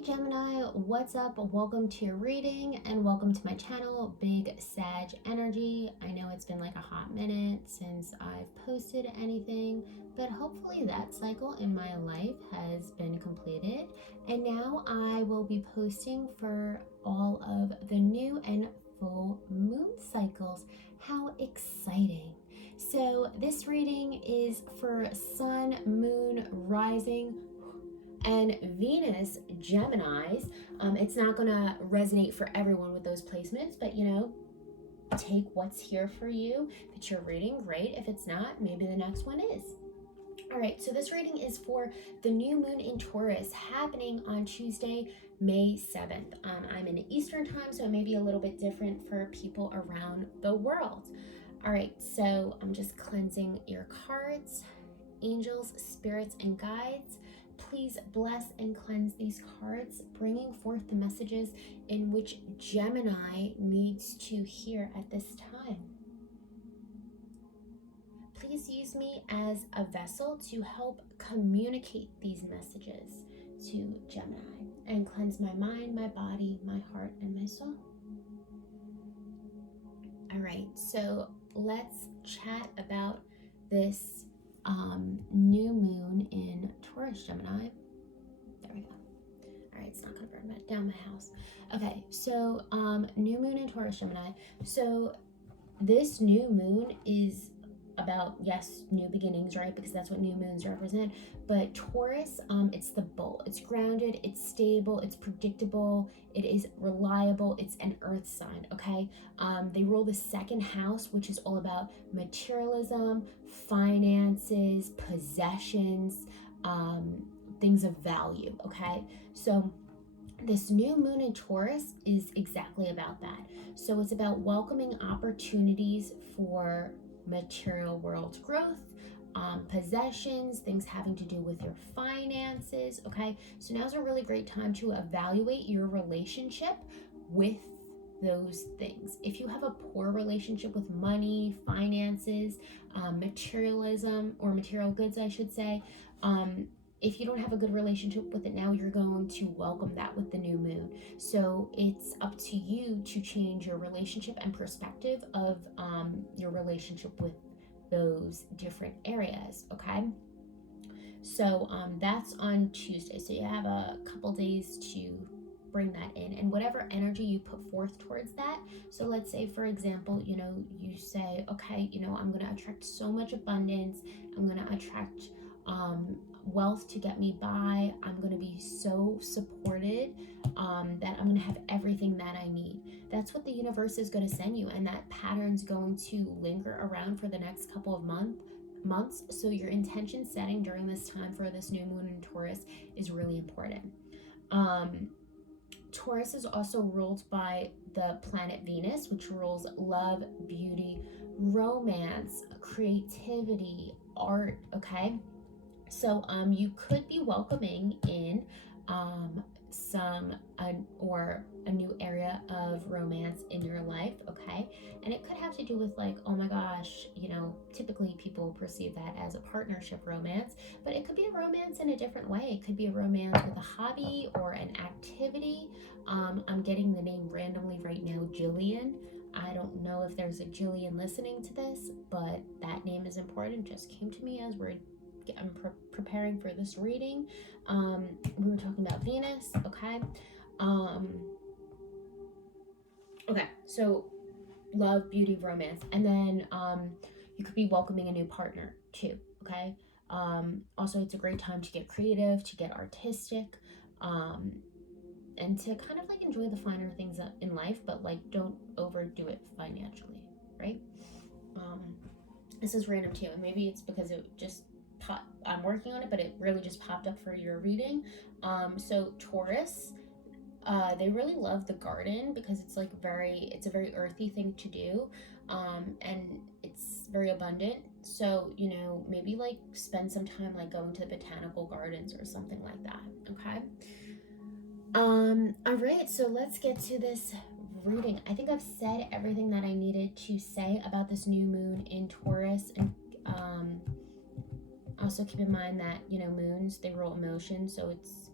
Hey Gemini, what's up? Welcome to your reading and welcome to my channel, Big Sag Energy. I know it's been like a hot minute since I've posted anything, but hopefully that cycle in my life has been completed. And now I will be posting for all of the new and full moon cycles. How exciting! So this reading is for Sun, Moon, Rising, and Venus Geminis. It's not going to resonate for everyone with those placements, but take what's here for you. If it's your reading, great. If it's not, maybe the next one is. All right, so this reading is for the new moon in Taurus happening on Tuesday, May 7th. I'm in Eastern time, so it may be a little bit different for people around the world. All right, so I'm just cleansing your cards. Angels, spirits, and guides, please bless and cleanse these cards, bringing forth the messages in which Gemini needs to hear at this time. Please use me as a vessel to help communicate these messages to Gemini and cleanse my mind, my body, my heart, and my soul. All right, so let's chat about this new moon in Taurus, Gemini. There we go. All right, it's not gonna burn down my house. Okay, so new moon in Taurus, Gemini. So this new moon is about, yes, new beginnings, right? Because that's what new moons represent. But Taurus, it's the bull. It's grounded, it's stable, it's predictable, it is reliable, it's an earth sign, okay? They rule the second house, which is all about materialism, finances, possessions, things of value, okay? So this new moon in Taurus is exactly about that. So it's about welcoming opportunities for material world growth, possessions, things having to do with your finances, okay? So now's a really great time to evaluate your relationship with those things. If you have a poor relationship with money, finances, materialism, or material goods, I should say, if you don't have a good relationship with it now, you're going to welcome that with the new moon. So it's up to you to change your relationship and perspective of your relationship with those different areas, okay? So that's on Tuesday. So you have a couple days to bring that in, and whatever energy you put forth towards that. So let's say, for example, you say, okay, I'm going to attract so much abundance. I'm going to attract wealth to get me by. I'm going to be so supported that I'm going to have everything that I need. That's what the universe is going to send you, and that pattern's going to linger around for the next couple of months. So your intention setting during this time for this new moon in Taurus is really important. Taurus is also ruled by the planet Venus, which rules love, beauty, romance, creativity, art, okay? So you could be welcoming in a new area of romance in your life, okay? And it could have to do with, like, oh my gosh, typically people perceive that as a partnership romance, but it could be a romance in a different way. It could be a romance with a hobby or an activity. I'm getting the name randomly right now, Jillian. I don't know if there's a Jillian listening to this, but that name is important. Just came to me as I'm preparing for this reading. We were talking about Venus, okay? Okay, so love, beauty, romance, and then you could be welcoming a new partner too, okay? Also, it's a great time to get creative, to get artistic, and to kind of like enjoy the finer things in life, but like don't overdo it financially, right? This is random too, and maybe it's because it just I'm working on it, but it really just popped up for your reading. So Taurus, they really love the garden because it's a very earthy thing to do, and it's very abundant. So maybe like spend some time like going to the botanical gardens or something like that, okay? All right, so let's get to this reading. I think I've said everything that I needed to say about this new moon in Taurus, and also keep in mind that moons, they rule emotion, so it's,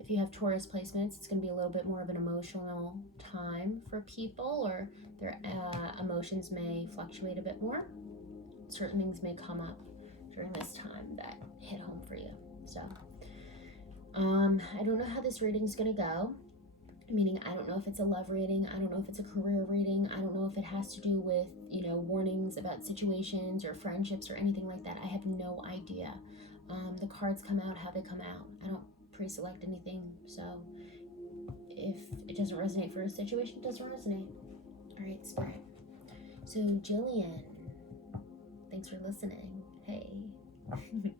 if if you have Taurus placements, it's going to be a little bit more of an emotional time for people, or their emotions may fluctuate a bit more. Certain things may come up during this time that hit home for you. So I don't know how this reading is going to go. Meaning, I don't know if it's a love reading. I don't know if it's a career reading. I don't know if it has to do with, warnings about situations or friendships or anything like that. I have no idea. The cards come out how they come out. I don't pre-select anything. So if it doesn't resonate for a situation, it doesn't resonate. All right, Spirit. So Jillian, thanks for listening. Hey. And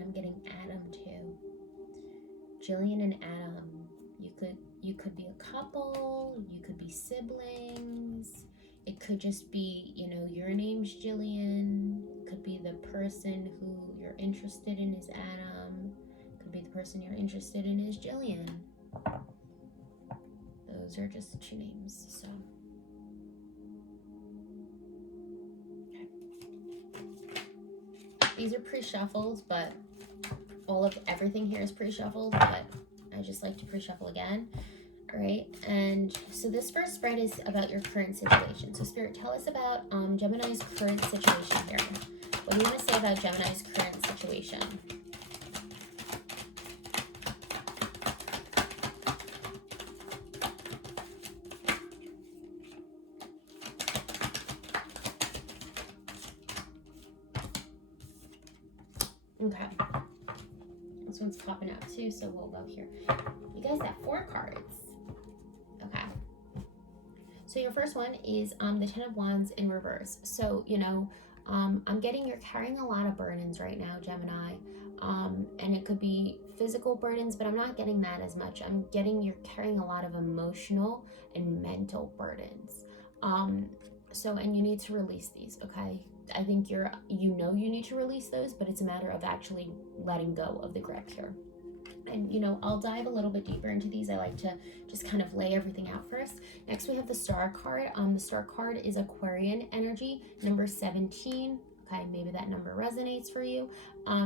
I'm getting Adam too. Jillian and Adam, you could be a couple, you could be siblings, it could just be, your name's Jillian, it could be the person who you're interested in is Adam, it could be the person you're interested in is Jillian. Those are just 2 names, so. Okay. These are pre-shuffled, but everything here is pre-shuffled, but I just like to pre-shuffle again. All right, and so this first spread is about your current situation. So Spirit, tell us about Gemini's current situation here. What do you want to say about Gemini's current situation? Okay. This one's popping out too, so we'll go here. You guys got 4 cards. Okay. So your first one is the 10 of Wands in reverse. So, I'm getting you're carrying a lot of burdens right now, Gemini. And it could be physical burdens, but I'm not getting that as much. I'm getting you're carrying a lot of emotional and mental burdens. And you need to release these, okay? I think you need to release those, but it's a matter of actually letting go of the grip here. And, I'll dive a little bit deeper into these. I like to just kind of lay everything out first. Next, we have the Star card. The Star card is Aquarian energy, number 17. Okay, maybe that number resonates for you.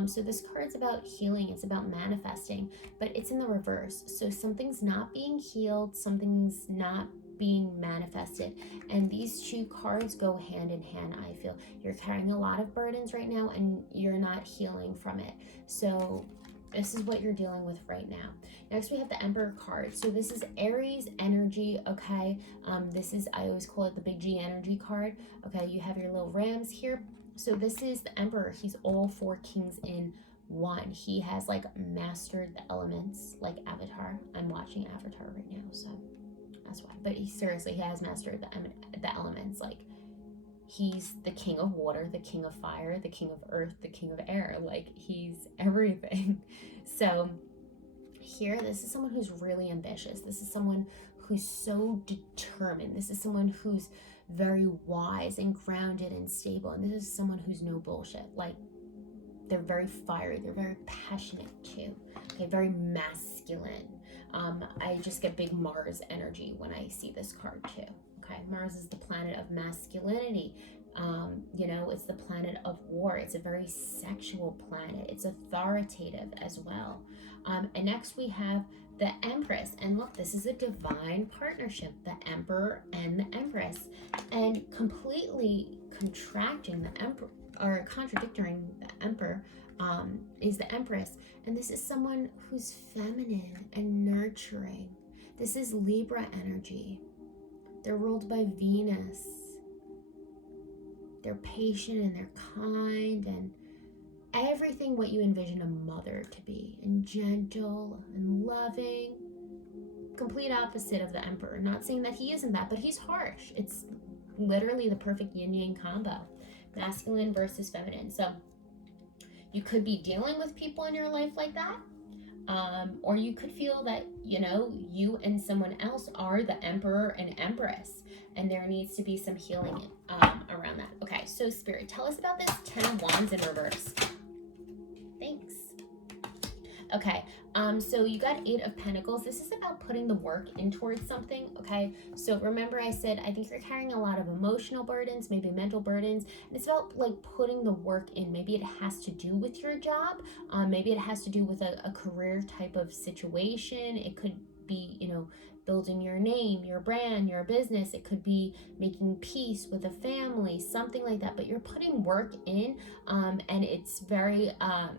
So this card's about healing. It's about manifesting, but it's in the reverse. So something's not being healed. Something's not being manifested, and these 2 cards go hand in hand. I feel you're carrying a lot of burdens right now and you're not healing from it, so this is what you're dealing with right now. Next, we have the Emperor card. So this is Aries energy, okay? This is, I always call it the big G energy card. Okay, you have your little rams here. So this is the Emperor. He's all 4 kings in one. He has mastered the elements like Avatar. I'm watching Avatar right now, so that's why. But he has mastered the elements. He's the king of water, the king of fire, the king of earth, the king of air. He's everything. So here, this is someone who's really ambitious. This is someone who's so determined. This is someone who's very wise and grounded and stable. And this is someone who's no bullshit. They're very fiery. They're very passionate too. Okay, very masculine. I just get big Mars energy when I see this card too. Okay, Mars is the planet of masculinity. It's the planet of war. It's a very sexual planet. It's authoritative as well. And next we have the Empress. And look, this is a divine partnership, the Emperor and the Empress. And completely contracting the Emperor, or contradicting the Emperor, is the Empress. And this is someone who's feminine and nurturing. This is Libra energy. They're ruled by Venus. They're patient and they're kind and everything what you envision a mother to be, and gentle and loving. Complete opposite of the Emperor. Not saying that he isn't that, but he's harsh. It's literally the perfect yin-yang combo. Masculine versus feminine. So you could be dealing with people in your life like that. Or you could feel that, you and someone else are the Emperor and Empress, and there needs to be some healing around that. Okay, so Spirit, tell us about this 10 of Wands in reverse. Thanks. Okay, so you got Eight of Pentacles. This is about putting the work in towards something, okay? So remember I said, I think you're carrying a lot of emotional burdens, maybe mental burdens, and it's about like putting the work in. Maybe it has to do with your job. Maybe it has to do with a career type of situation. It could be, you know, building your name, your brand, your business. It could be making peace with a family, something like that. But you're putting work in, and it's very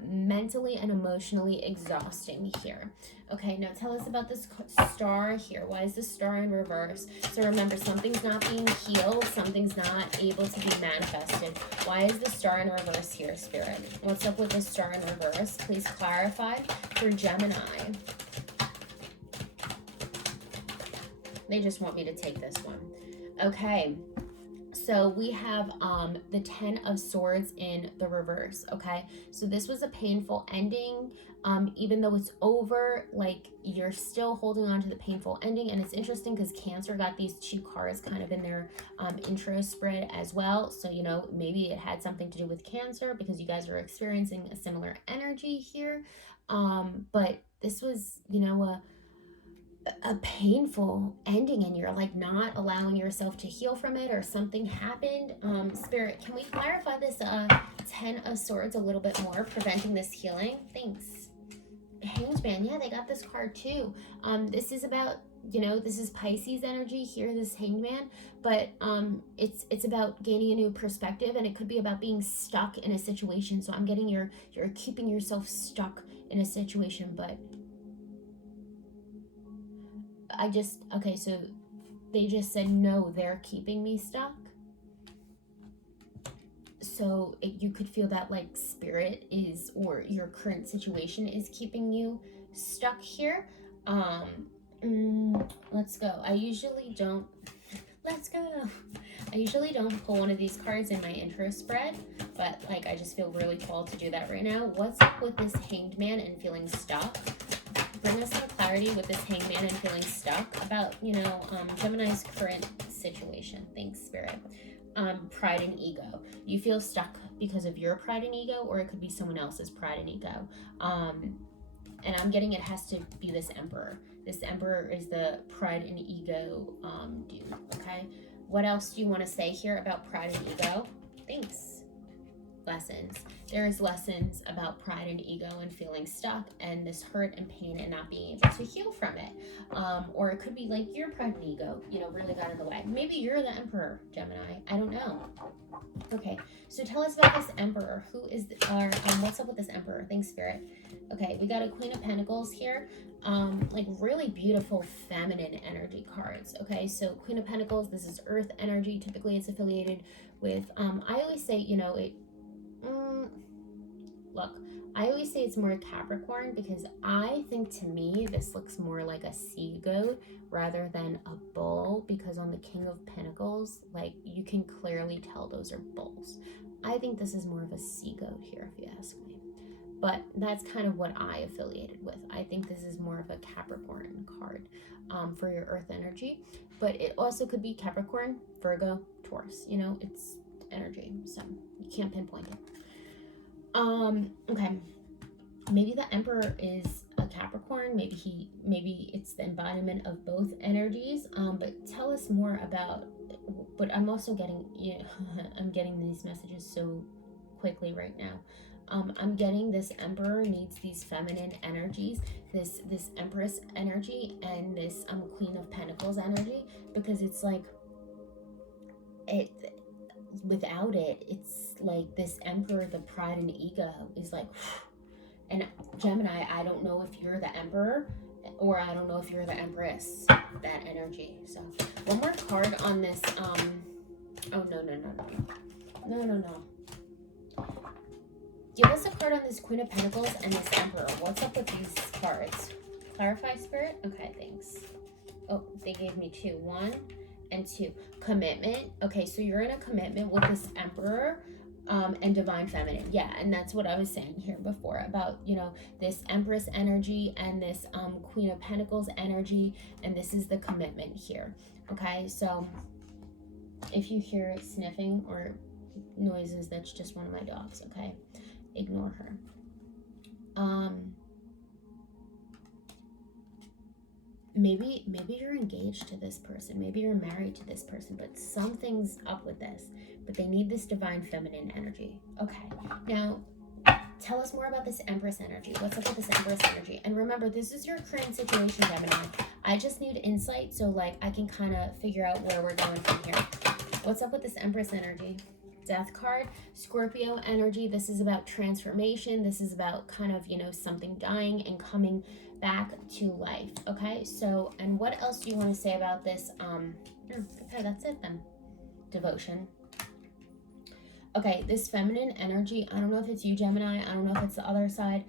mentally and emotionally exhausting here. Okay, now tell us about this star here. Why is the star in reverse? So remember, something's not being healed, something's not able to be manifested. Why is the star in reverse here, Spirit? What's up with the star in reverse? Please clarify for Gemini. They just want me to take this one. Okay. So we have the Ten of Swords in the reverse, okay? So this was a painful ending. Even though it's over, like you're still holding on to the painful ending. And it's interesting because Cancer got these two cards kind of in their intro spread as well. So, you know, maybe it had something to do with Cancer because you guys are experiencing a similar energy here. But this was, you know, a painful ending and you're like not allowing yourself to heal from it, or something happened. Spirit, can we clarify this Ten of Swords a little bit more, preventing this healing? Thanks. Hanged Man, yeah, they got this card too. This is about, you know, this is Pisces energy here, this Hanged Man, but it's about gaining a new perspective, and it could be about being stuck in a situation. So I'm getting you're keeping yourself stuck in a situation, but okay, so they just said, no, they're keeping me stuck. So you could feel that like Spirit is, or your current situation is keeping you stuck here. Let's go. I usually don't pull one of these cards in my intro spread, but like I just feel really called to do that right now. What's up with this Hanged Man and feeling stuck? Bring us some clarity with this Hanged Man and feeling stuck about, you know, Gemini's current situation. Thanks, Spirit. Pride and ego. You feel stuck because of your pride and ego, or it could be someone else's pride and ego. And I'm getting it has to be this Emperor. This Emperor is the pride and ego dude, okay? What else do you want to say here about pride and ego? Thanks. Lessons. There's lessons about pride and ego and feeling stuck and this hurt and pain and not being able to heal from it. Or it could be like your pride and ego, you know, really got in the way. Maybe you're the Emperor, Gemini. I don't know. Okay, so tell us about this Emperor. Who is, what's up with this Emperor? Thanks, Spirit. Okay, we got a Queen of Pentacles here. Like really beautiful feminine energy cards. Okay, so Queen of Pentacles, this is Earth energy. Typically it's affiliated with, I always say, you know, look, I always say it's more Capricorn because I think to me this looks more like a sea goat rather than a bull, because on the King of Pentacles, like you can clearly tell those are bulls. I think this is more of a sea goat here if you ask me. But that's kind of what I affiliated with. I think this is more of a Capricorn card for your Earth energy. But it also could be Capricorn, Virgo, Taurus. You know, it's energy, so you can't pinpoint it. Okay, maybe the Emperor is a Capricorn, maybe it's the embodiment of both energies, but tell us more about, but I'm also getting, you know, I'm getting these messages so quickly right now. I'm getting this Emperor needs these feminine energies, this Empress energy, and this Queen of Pentacles energy, because it's like without it, it's like this Emperor, the pride and ego is like, and Gemini, I don't know if you're the Emperor or I don't know if you're the Empress, that energy. So one more card on this. Oh, no. Give us a card on this Queen of Pentacles and this Emperor. What's up with these cards? Clarify, Spirit? Okay, thanks. Oh, they gave me two. 1 and 2. Commitment. Okay, so you're in a commitment with this Emperor and Divine Feminine. Yeah, and that's what I was saying here before about, you know, this Empress energy and this Queen of Pentacles energy, and this is the commitment here. Okay, so if you hear sniffing or noises, that's just one of my dogs, okay? Ignore her. maybe you're engaged to this person, maybe you're married to this person, but something's up with this, but they need this divine feminine energy. Okay, now tell us more about this Empress energy. What's up with this Empress energy? And remember, this is your current situation, Gemini. I just need insight so like I can kind of figure out where we're going from here. What's up with this Empress energy? Death card, Scorpio energy. This is about transformation. This is about kind of, you know, something dying and coming back to life. Okay, so, and what else do you want to say about this? Okay, that's it then. Devotion. Okay, this feminine energy, I don't know if it's you, Gemini. I don't know if it's the other side.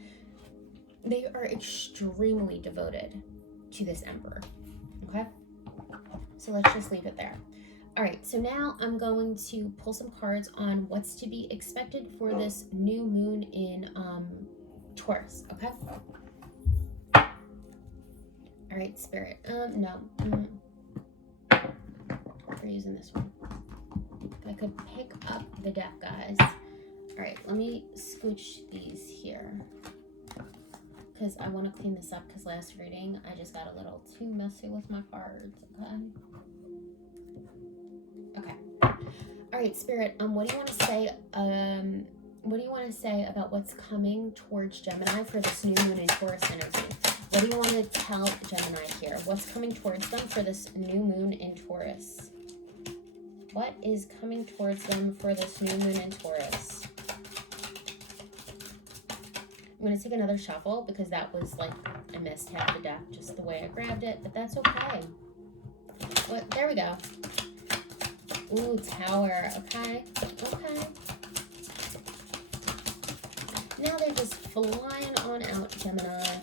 They are extremely devoted to this emperor. Okay, so let's just leave it there. All right, so now I'm going to pull some cards on what's to be expected for this new moon in Taurus, okay? All right, Spirit. No. We're using this one. If I could pick up the deck, guys. All right, let me scooch these here because I want to clean this up because last reading I just got a little too messy with my cards, okay? Okay. All right, Spirit. What do you want to say? What do you want to say about what's coming towards Gemini for this new moon in Taurus energy? What do you want to tell Gemini here? What's coming towards them for this new moon in Taurus? What is coming towards them for this new moon in Taurus? I'm going to take another shuffle because that was like, I missed half the deck just the way I grabbed it, but that's okay. What? There we go. Ooh, Tower. Okay. Okay. Now they're just flying on out, Gemini.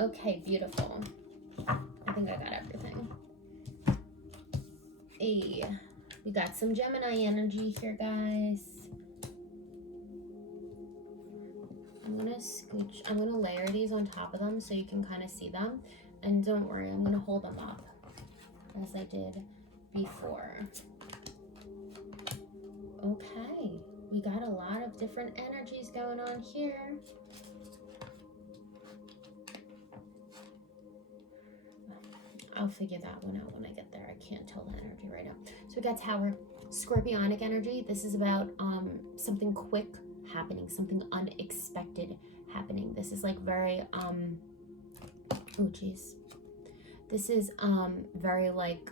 Okay, beautiful. I think I got everything. Hey, we got some Gemini energy here, guys. I'm gonna scooch, I'm gonna layer these on top of them so you can kind of see them. And don't worry, I'm gonna hold them up as I did before. Okay, we got a lot of different energies going on here. I'll figure that one out when I get there. I can't tell the energy right now. So we got Tower, Scorpionic energy. This is about something quick happening, something unexpected happening. This is like very oh geez. This is very like,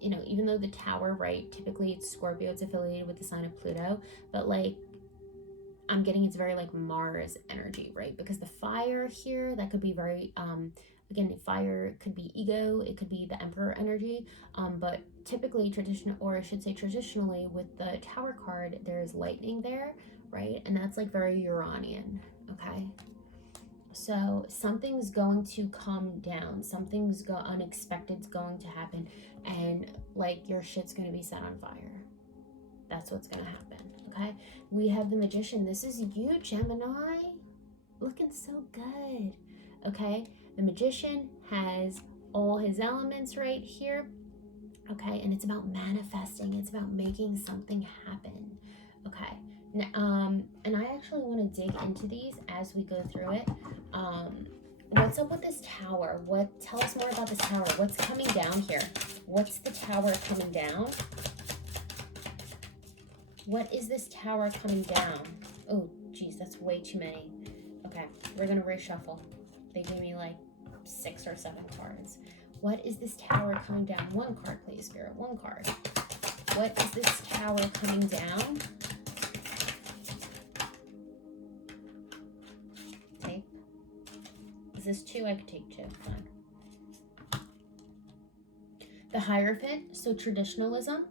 you know, even though the Tower, right, typically it's Scorpio, it's affiliated with the sign of Pluto, but like I'm getting it's very like Mars energy, right? Because the fire here, that could be very again, fire could be ego, it could be the Emperor energy, but typically traditionally with the Tower card, there's lightning there, right? And that's like very Uranian, okay? So something's going to come down, something's unexpected's going to happen, and like your shit's going to be set on fire. That's what's going to happen, okay? We have the Magician. This is you, Gemini, looking so good, okay? The Magician has all his elements right here, okay? And it's about manifesting. It's about making something happen, okay? Now, and I actually want to dig into these as we go through it. What's up with this Tower? Tell us more about this Tower. What's coming down here? What's the Tower coming down? What is this Tower coming down? Oh, geez, that's way too many. Okay, we're gonna reshuffle. They gave me like 6 or 7 cards. What is this Tower coming down? One card, please, Spirit. One card. What is this Tower coming down? Take. Is this 2? I could take 2. Fine. The Hierophant. So traditionalism,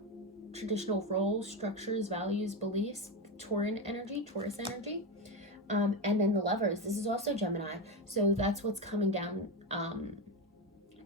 traditional roles, structures, values, beliefs. Taurus energy. And then the Lovers. This is also Gemini. So that's what's coming down,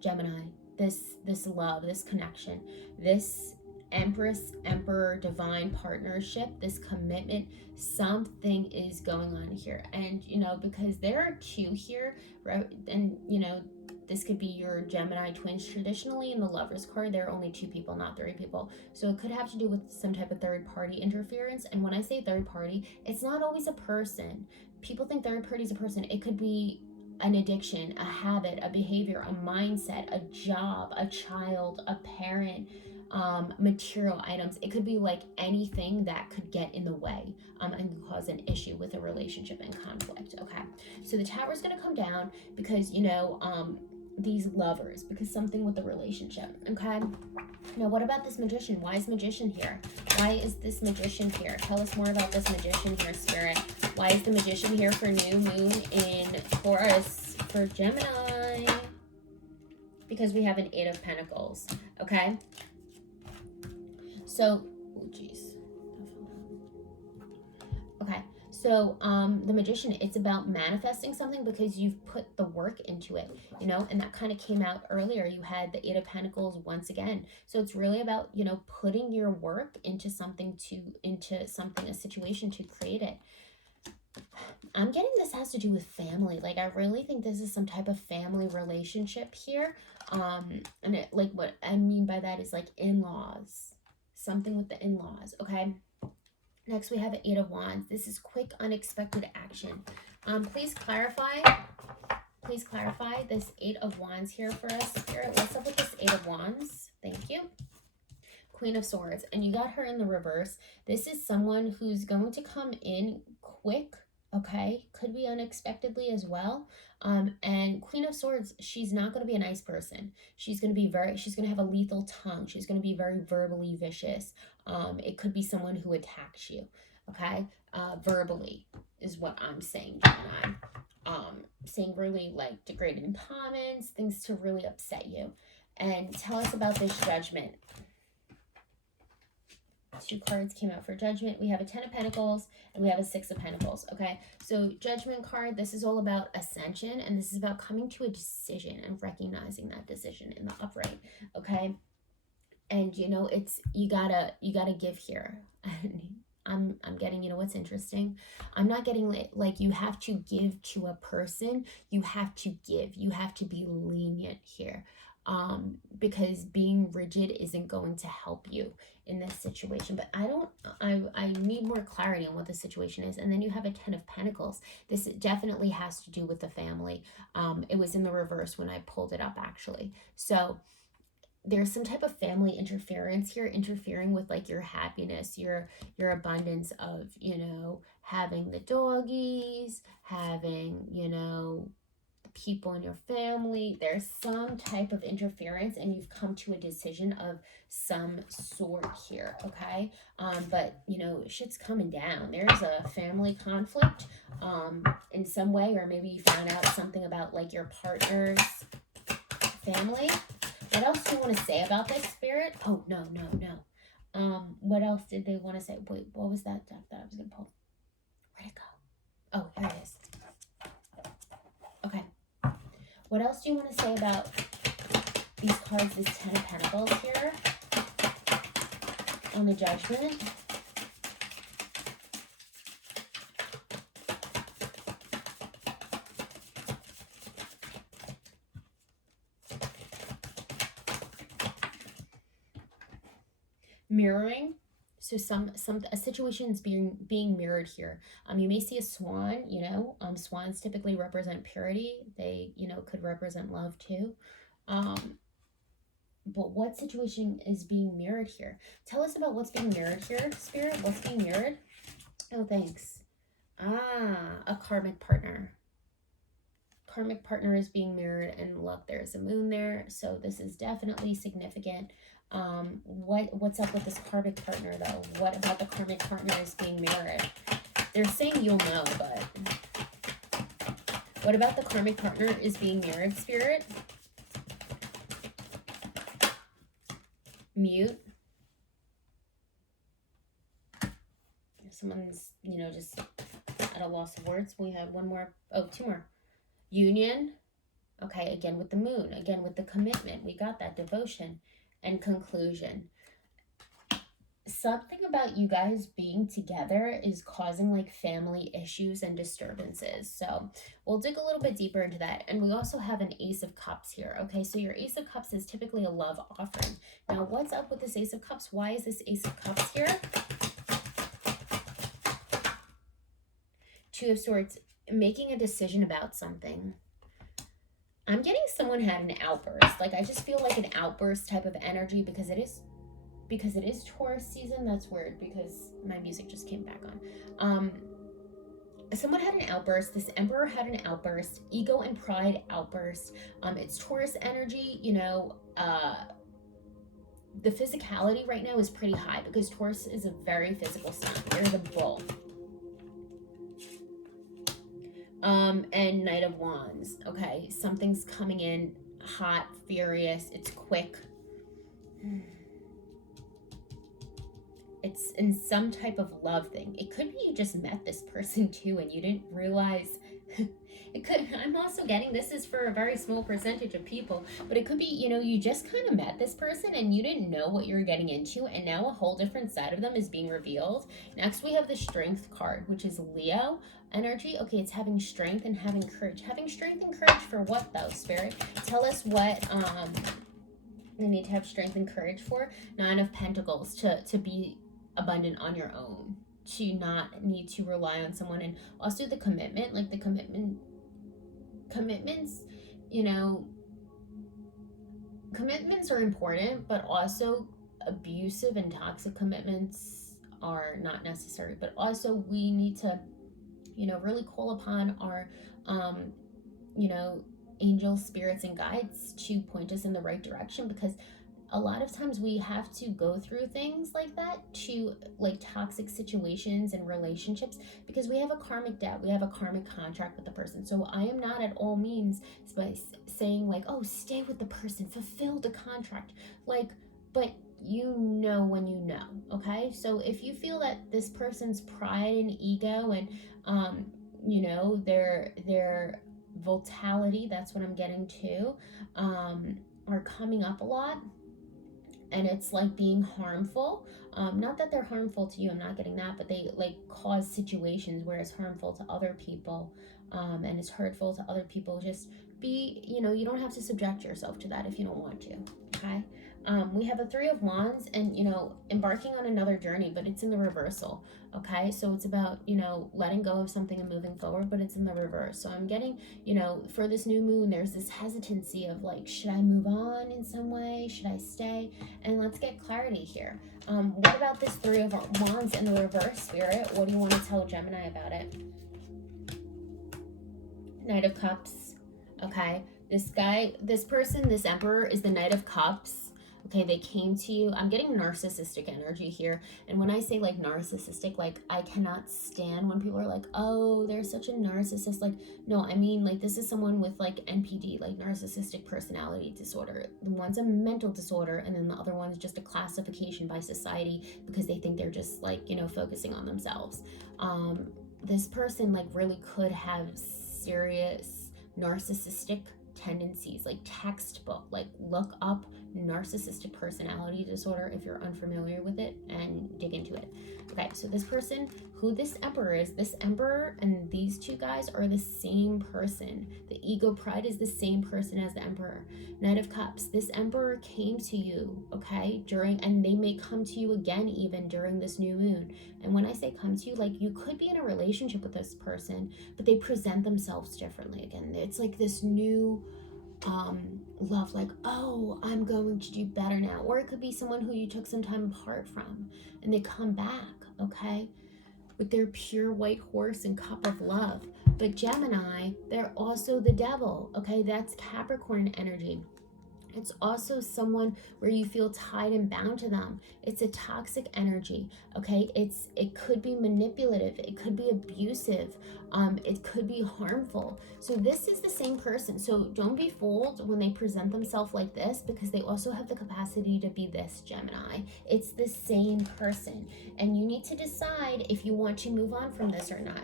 Gemini. This love, this connection, this Empress, Emperor, divine partnership, this commitment, something is going on here. And, you know, because there are 2 here, right? And, you know, this could be your Gemini twins. Traditionally, in the Lovers card, there are only 2 people, not 3 people. So it could have to do with some type of third party interference. And when I say third party, it's not always a person. People think third party is a person. It could be an addiction, a habit, a behavior, a mindset, a job, a child, a parent, material items. It could be like anything that could get in the way and cause an issue with a relationship and conflict. Okay, so the Tower is going to come down because, you know, these lovers, because something with the relationship. Okay, now what about this Magician? Why is Magician here? Why is this Magician here? Tell us more about this Magician here, Spirit. Why is the Magician here for new moon in Taurus for Gemini? Because we have an Eight of Pentacles. Okay, so, oh geez. Okay, so the Magician, it's about manifesting something because you've put the work into it, you know, and that kind of came out earlier. You had the Eight of Pentacles once again. So it's really about, you know, putting your work into something, a situation to create it. I'm getting this has to do with family. Like, I really think this is some type of family relationship here. And it, like, what I mean by that is like in-laws, something with the in-laws. Okay. Next, we have the Eight of Wands. This is quick, unexpected action. Please clarify this Eight of Wands here for us, Spirit. What's up with this Eight of Wands? Thank you. Queen of Swords. And you got her in the reverse. This is someone who's going to come in quick, okay? Could be unexpectedly as well. And Queen of Swords, she's not going to be a nice person. She's going to have a lethal tongue. She's going to be very verbally vicious. It could be someone who attacks you, okay? Verbally is what I'm saying, Gemini. Saying really like degrading comments, things to really upset you. And tell us about this Judgment. Two cards came out for Judgment. We have a Ten of Pentacles and we have a Six of Pentacles. Okay, so Judgment card, this is all about ascension, and this is about coming to a decision and recognizing that decision in the upright. Okay, and you know, it's you gotta give here. I'm getting, you know what's interesting? I'm not getting like you have to give to a person. You have to give. You have to be lenient here. Because being rigid isn't going to help you in this situation. But I need more clarity on what the situation is. And then you have a Ten of Pentacles. This definitely has to do with the family. It was in the reverse when I pulled it up, actually. So there's some type of family interference here, interfering with like your happiness, your abundance of, you know, having the doggies, having, you know, people in your family. There's some type of interference and you've come to a decision of some sort here. Okay, but you know, shit's coming down. There's a family conflict in some way, or maybe you found out something about like your partner's family. What else do you want to say about this, Spirit? Oh, no. What else did they want to say? Wait, what was that deck that I was going to pull? Where'd it go? Oh, here it is. Okay. What else do you want to say about these cards, this Ten of Pentacles here on the Judgment? Mirroring. So a situation is being mirrored here. You may see a swan, you know, swans typically represent purity. They, you know, could represent love too. But what situation is being mirrored here? Tell us about what's being mirrored here, Spirit. What's being mirrored? Oh, thanks. A karmic partner. Karmic partner is being mirrored, and look, there's a moon there. So this is definitely significant. What's up with this karmic partner though? What about the karmic partner is being mirrored? They're saying you'll know, but what about the karmic partner is being mirrored, Spirit? Mute. Someone's, you know, just at a loss of words. We have one more. Oh, two more. Union. Okay, again with the moon, again with the commitment. We got that devotion and conclusion. Something about you guys being together is causing like family issues and disturbances. So we'll dig a little bit deeper into that. And we also have an Ace of Cups here. Okay, so your Ace of Cups is typically a love offering. Now, what's up with this Ace of Cups? Why is this Ace of Cups here? Two of Swords, making a decision about something. I'm getting someone had an outburst. Like, I just feel like an outburst type of energy because it is Taurus season. That's weird because my music just came back on. Someone had an outburst. This emperor had an outburst, ego and pride outburst. It's Taurus energy, the physicality right now is pretty high because Taurus is a very physical sign. They're the bull. And Knight of Wands. Okay, something's coming in hot, furious. It's quick. It's in some type of love thing. It could be you just met this person too and you didn't realize. It could, I'm also getting, this is for a very small percentage of people, but it could be, you just kind of met this person and you didn't know what you're getting into, and now a whole different side of them is being revealed. Next, we have the Strength card, which is Leo energy. Okay, it's having strength and having courage. Having strength and courage for what though, Spirit? Tell us what they need to have strength and courage for. 9 of Pentacles, to be abundant on your own, to not need to rely on someone. And also the commitment, like the commitments, commitments are important, but also abusive and toxic commitments are not necessary. But also we need to, really call upon our, angel spirits and guides to point us in the right direction, because a lot of times we have to go through things like that, to like toxic situations and relationships, because we have a karmic debt, we have a karmic contract with the person. So I am not at all means by saying like, oh, stay with the person, fulfill the contract, like, but when you know, okay? So if you feel that this person's pride and ego and their volatility, that's what I'm getting to, are coming up a lot, and it's like being harmful, not that they're harmful to you, I'm not getting that, but they like cause situations where it's harmful to other people, and it's hurtful to other people. Just be, you don't have to subject yourself to that if you don't want to, okay? We have a 3 of Wands, and embarking on another journey, but it's in the reversal, okay? So it's about letting go of something and moving forward, but it's in the reverse. So I'm getting, for this new moon, there's this hesitancy of like, should I move on in some way, should I stay? And let's get clarity here. What about this 3 of Wands in the reverse, Spirit? What do you want to tell Gemini about it? Knight of Cups. Okay, this person, this emperor is the Knight of Cups. Okay, they came to you. I'm getting narcissistic energy here. And when I say like narcissistic, like I cannot stand when people are like, oh, they're such a narcissist. Like, no, I mean like this is someone with like NPD, like narcissistic personality disorder. One's a mental disorder, and then the other one's just a classification by society because they think they're just like, focusing on themselves. This person like really could have serious narcissistic tendencies, like textbook, like look up narcissistic personality disorder if you're unfamiliar with it and dig into it. Okay, so this person, who this emperor is, this emperor and these two guys are the same person. The ego pride is the same person as the emperor. Knight of Cups, this emperor came to you, okay, and they may come to you again even during this new moon. And when I say come to you, like you could be in a relationship with this person, but they present themselves differently. Again, it's like this new love, like, oh, I'm going to do better now. Or it could be someone who you took some time apart from and they come back, okay, with their pure white horse and cup of love. But Gemini, they're also the devil, okay? That's Capricorn energy. It's also someone where you feel tied and bound to them. It's a toxic energy, okay? It could be manipulative. It could be abusive. It could be harmful. So this is the same person. So don't be fooled when they present themselves like this, because they also have the capacity to be this, Gemini. It's the same person. And you need to decide if you want to move on from this or not.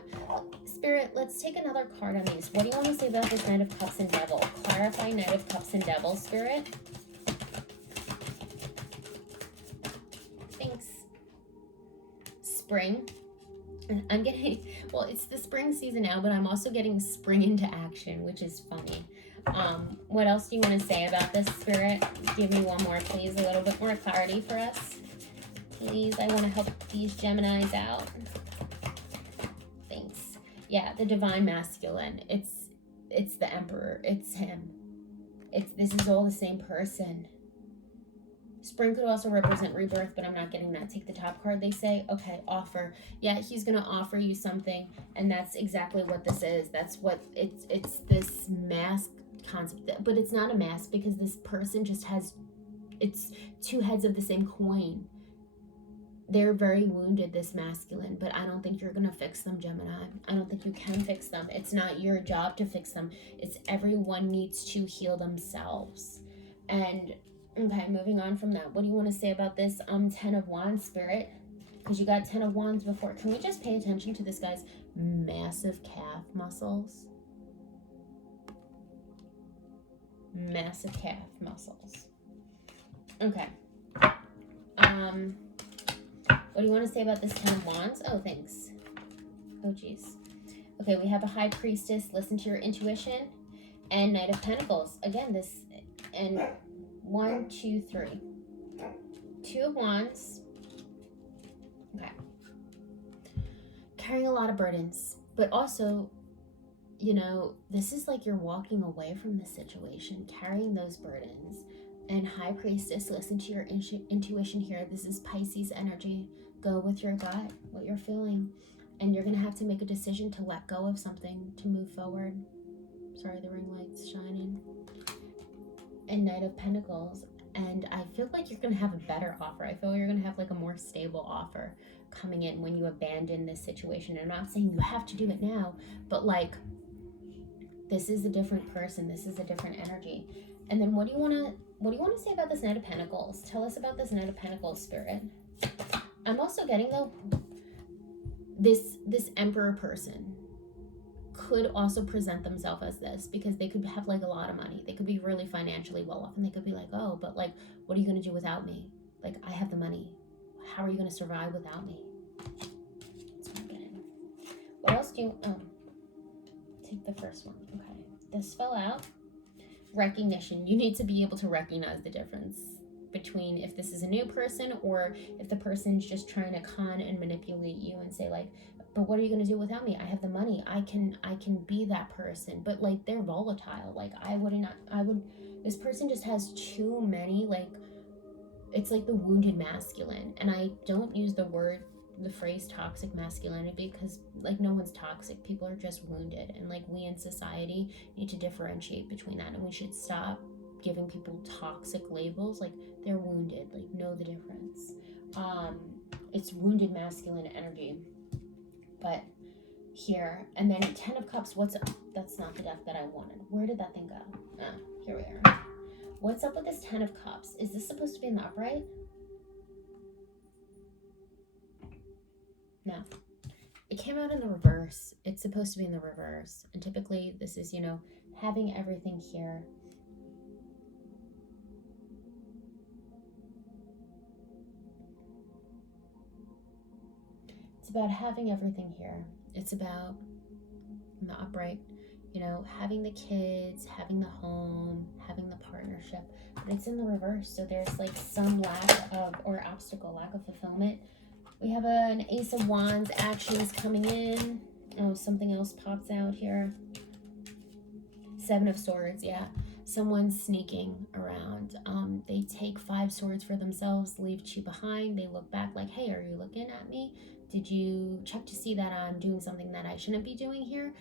Spirit, let's take another card on these. What do you want to say about this Knight of Cups and Devil? Clarify Knight of Cups and Devil, Spirit. Thanks. Spring. I'm getting, well, it's the spring season now, but I'm also getting spring into action, which is funny. What else do you want to say about this, Spirit? Give me one more, please. A little bit more clarity for us. Please, I want to help these Geminis out. Yeah, the divine masculine. It's the emperor. It's him. This is all the same person. Spring could also represent rebirth, but I'm not getting that. Take the top card, they say. Okay, offer. Yeah, he's going to offer you something, and that's exactly what this is. That's what it's this mask concept. But it's not a mask because this person just has, it's two heads of the same coin. They're very wounded, this masculine, but I don't think you're going to fix them, Gemini. I don't think you can fix them. It's not your job to fix them. It's everyone needs to heal themselves. And okay, moving on from that. What do you want to say about this 10 of Wands, Spirit? Because you got 10 of Wands before. Can we just pay attention to this guy's massive calf muscles? Massive calf muscles. Okay. What do you want to say about this 10 of Wands? Oh, thanks. Oh, geez. Okay, we have a High Priestess. Listen to your intuition. And Knight of Pentacles. Again, this... And 1, 2, 3. 2 of Wands. Okay. Carrying a lot of burdens. But also, you know, this is like you're walking away from the situation. Carrying those burdens. And High Priestess, listen to your intuition here. This is Pisces energy. Go with your gut, what you're feeling. And you're going to have to make a decision to let go of something to move forward. Sorry, the ring light's shining. And Knight of Pentacles. And I feel like you're going to have a better offer. I feel you're going to have like a more stable offer coming in when you abandon this situation. I'm not saying you have to do it now, but like this is a different person. This is a different energy. And then what do you want to say about this Knight of Pentacles? Tell us about this Knight of Pentacles, Spirit. I'm also getting though this Emperor person could also present themselves as this because they could have like a lot of money. They could be really financially well off and they could be like, oh, but like, what are you going to do without me? Like, I have the money. How are you going to survive without me? That's what I'm getting. What else do you, take the first one. Okay. This fell out. Recognition. You need to be able to recognize the difference between if this is a new person or if the person's just trying to con and manipulate you and say like, but what are you going to do without me? I have the money. I can be that person. But like they're volatile. Like this person just has too many, like it's like the wounded masculine. And I don't use the phrase toxic masculinity because like no one's toxic. People are just wounded. And like we in society need to differentiate between that. And we should stop giving people toxic labels. Like they're wounded. Like know the difference. It's wounded masculine energy. But here, and then 10 of Cups, what's up? That's not the deck that I wanted. Where did that thing go? Ah, here we are. What's up with this 10 of Cups? Is this supposed to be in the upright? No. It came out in the reverse. It's supposed to be in the reverse. And typically this is, you know, having everything here. It's about having everything here. It's about, in the upright, you know, having the kids, having the home, having the partnership. But it's in the reverse. So there's like some lack of, or obstacle, lack of fulfillment. We have an Ace of Wands, actions coming in. Oh, something else pops out here. 7 of Swords, yeah. Someone's sneaking around. They take 5 swords for themselves, leave 2 behind. They look back like, hey, are you looking at me? Did you check to see that I'm doing something that I shouldn't be doing here?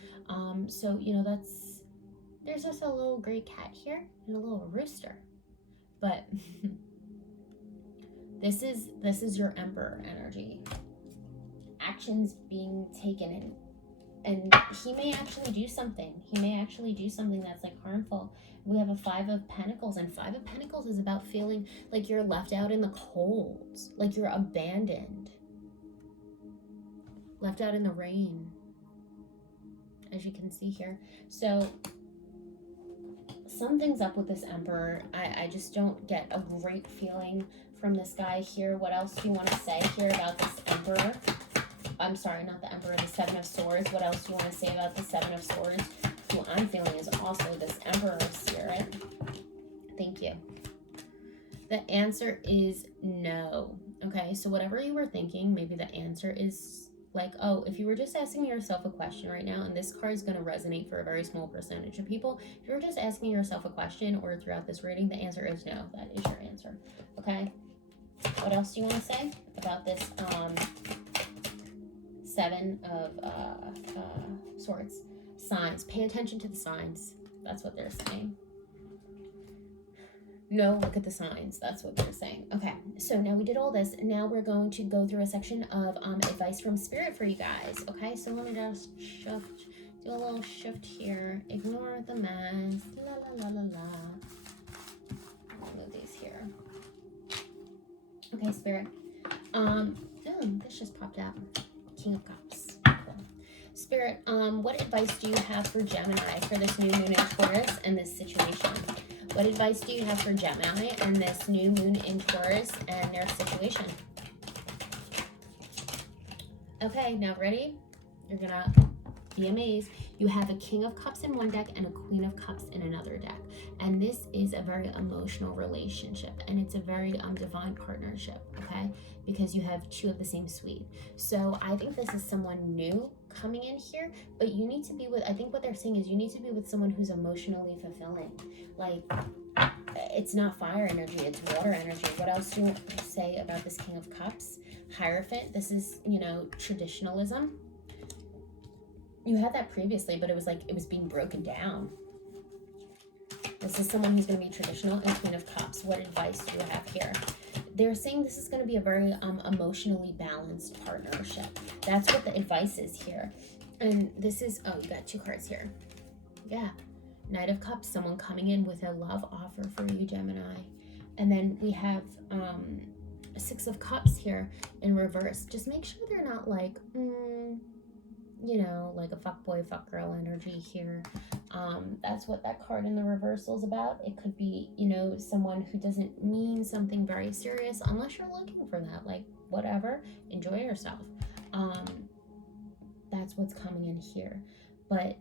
So, you know, there's also a little gray cat here and a little rooster. But this is your Emperor energy. Actions being taken in. And he may actually do something. He may actually do something that's like harmful. We have a 5 of Pentacles, and 5 of Pentacles is about feeling like you're left out in the cold, like you're abandoned, left out in the rain, as you can see here. So something's up with this Emperor. I just don't get a great feeling from this guy here. What else do you want to say here about this Emperor? I'm sorry, not the Emperor, the 7 of Swords. What else do you want to say about the 7 of Swords? Who I'm feeling is also this Emperor spirit. Thank you. The answer is no. Okay, so whatever you were thinking, maybe the answer is Like, oh, if you were just asking yourself a question right now, and this card is going to resonate for a very small percentage of people, if you're just asking yourself a question or throughout this reading, the answer is no. That is your answer. Okay? What else do you want to say about this Seven of Swords? Signs. Pay attention to the signs. That's what they're saying. No, look at the signs. That's what they're saying. Okay, so now we did all this. Now we're going to go through a section of advice from Spirit for you guys. Okay, so let me just shift, do a little shift here. Ignore the mess. La la la la la. I'll move these here. Okay, Spirit. Oh, this just popped out. King of Cups. Cool. Spirit, what advice do you have for Gemini for this new moon in Taurus and this situation? What advice do you have for Gemini and this new moon in Taurus and their situation? Okay, now ready? You're gonna be amazed. You have a King of Cups in one deck and a Queen of Cups in another deck. And this is a very emotional relationship, and it's a very divine partnership, okay? Because you have two of the same suite. So I think this is someone new coming in here, but you need to be with, I think what they're saying is you need to be with someone who's emotionally fulfilling. Like, it's not fire energy, it's water energy. What else do you say about this King of Cups? Hierophant, this is, you know, traditionalism. You had that previously, but it was like, it was being broken down. This is someone who's going to be traditional. And Queen of Cups, what advice do you have here? They're saying this is going to be a very emotionally balanced partnership. That's what the advice is here. And this is, oh, you got two cards here. Yeah. Knight of Cups, someone coming in with a love offer for you, Gemini. And then we have Six of Cups here in reverse. Just make sure they're not like, you know, like a fuck boy, fuck girl energy here. That's what that card in the reversal is about. It could be, you know, someone who doesn't mean something very serious unless you're looking for that. Like, whatever, enjoy yourself. That's what's coming in here. But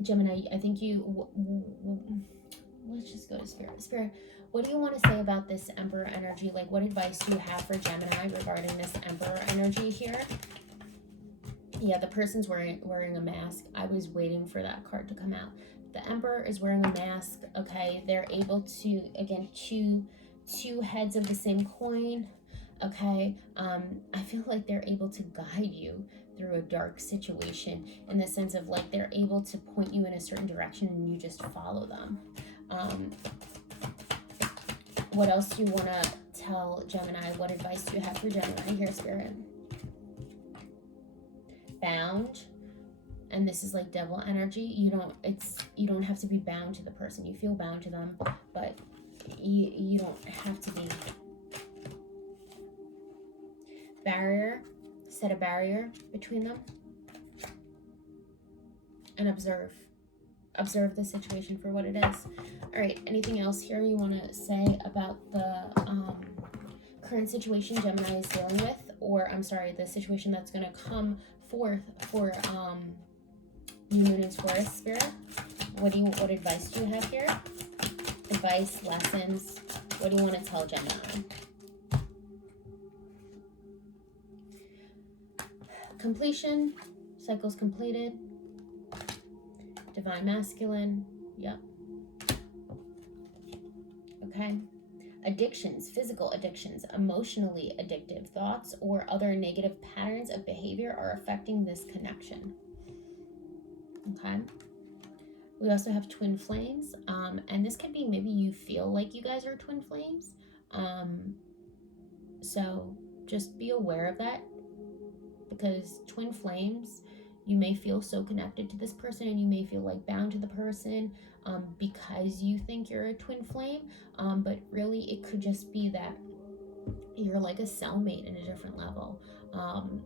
Gemini, I think you, let's just go to Spirit. Spirit, what do you want to say about this Emperor energy? Like, what advice do you have for Gemini regarding this Emperor energy here? Yeah, the person's wearing a mask. I was waiting for that card to come out. The Emperor is wearing a mask, okay? They're able to, again, two heads of the same coin, okay? I feel like they're able to guide you through a dark situation in the sense of like they're able to point you in a certain direction and you just follow them. What else do you want to tell Gemini? What advice do you have for Gemini here, Spirit? Bound, and this is like devil energy. You don't have to be bound to the person. You feel bound to them, but you don't have to be. Barrier, set a barrier between them and observe the situation for what it is. All right, anything else here you want to say about the current situation Gemini is dealing with, or I'm sorry, the situation that's going to come forth for new moon in Taurus, Spirit? What advice do you have here? Advice, lessons, what do you want to tell Gemini? Completion, cycles completed, divine masculine, yep. Okay. Addictions, physical addictions, emotionally addictive thoughts, or other negative patterns of behavior are affecting this connection. Okay. We also have twin flames, and this could be maybe you feel like you guys are twin flames. So just be aware of that, because twin flames, you may feel so connected to this person and you may feel like bound to the person because you think you're a twin flame, but really it could just be that you're like a cellmate in a different level,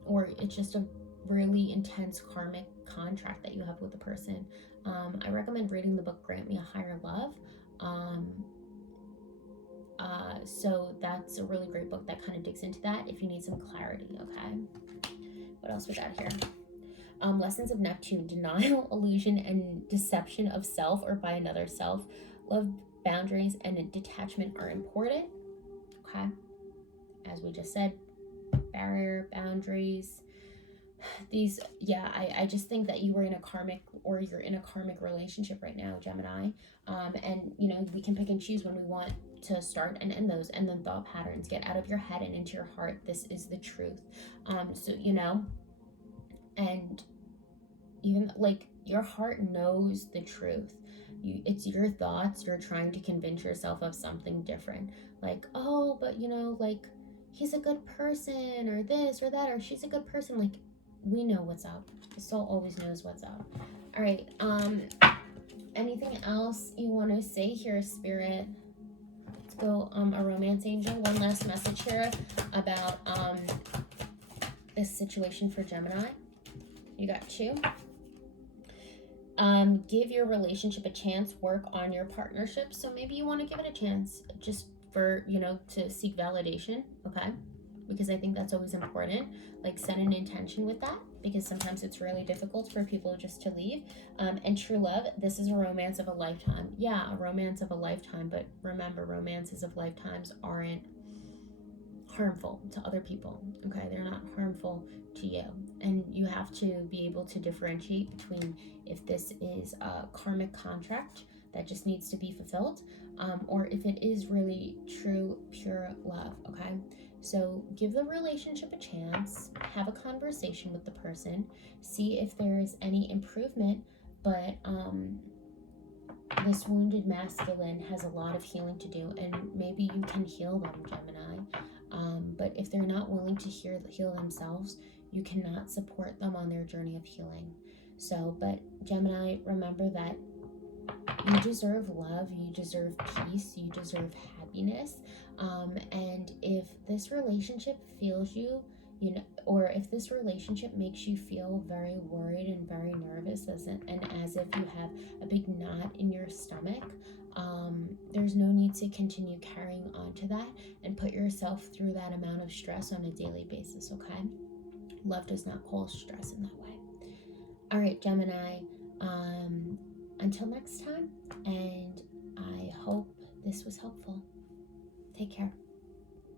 or it's just a really intense karmic contract that you have with the person. I recommend reading the book Grant Me a Higher Love. So that's a really great book that kind of digs into that if you need some clarity. Okay, what else we got here? Lessons of Neptune, denial, illusion, and deception of self or by another self. Love, boundaries, and detachment are important. Okay, as we just said, barrier, boundaries. These, yeah, I just think that you were in a karmic, or you're in a karmic relationship right now, Gemini. And you know, we can pick and choose when we want to start and end those. And then thought patterns, get out of your head and into your heart. This is the truth. So you know, and even like your heart knows the truth. It's your thoughts, you're trying to convince yourself of something different, like, oh, but you know, like, he's a good person, or this or that, or she's a good person. Like, we know what's up. The soul always knows what's up. All right, anything else you want to say here, Spirit? Let's go, a romance angel. One last message here about this situation for Gemini. You got 2. Give your relationship a chance, work on your partnership. So maybe you want to give it a chance, just for, you know, to seek validation, okay? Because I think that's always important. Like, set an intention with that, because sometimes it's really difficult for people just to leave. And true love, this is a romance of a lifetime. Yeah, a romance of a lifetime, but remember, romances of lifetimes aren't harmful to other people, okay? They're not harmful to you. And you have to be able to differentiate between if this is a karmic contract that just needs to be fulfilled, or if it is really true, pure love, okay? So give the relationship a chance, have a conversation with the person, see if there is any improvement. But this wounded masculine has a lot of healing to do, and maybe you can heal them, Gemini. But if they're not willing to heal themselves, you cannot support them on their journey of healing. So, but Gemini, remember that you deserve love, you deserve peace, you deserve happiness. And if this relationship feels you, you know, or if this relationship makes you feel very worried and very nervous, and as if you have a big knot in your stomach, there's no need to continue carrying on to that and put yourself through that amount of stress on a daily basis, okay? Love does not cause stress in that way. All right, Gemini, until next time, and I hope this was helpful. Take care.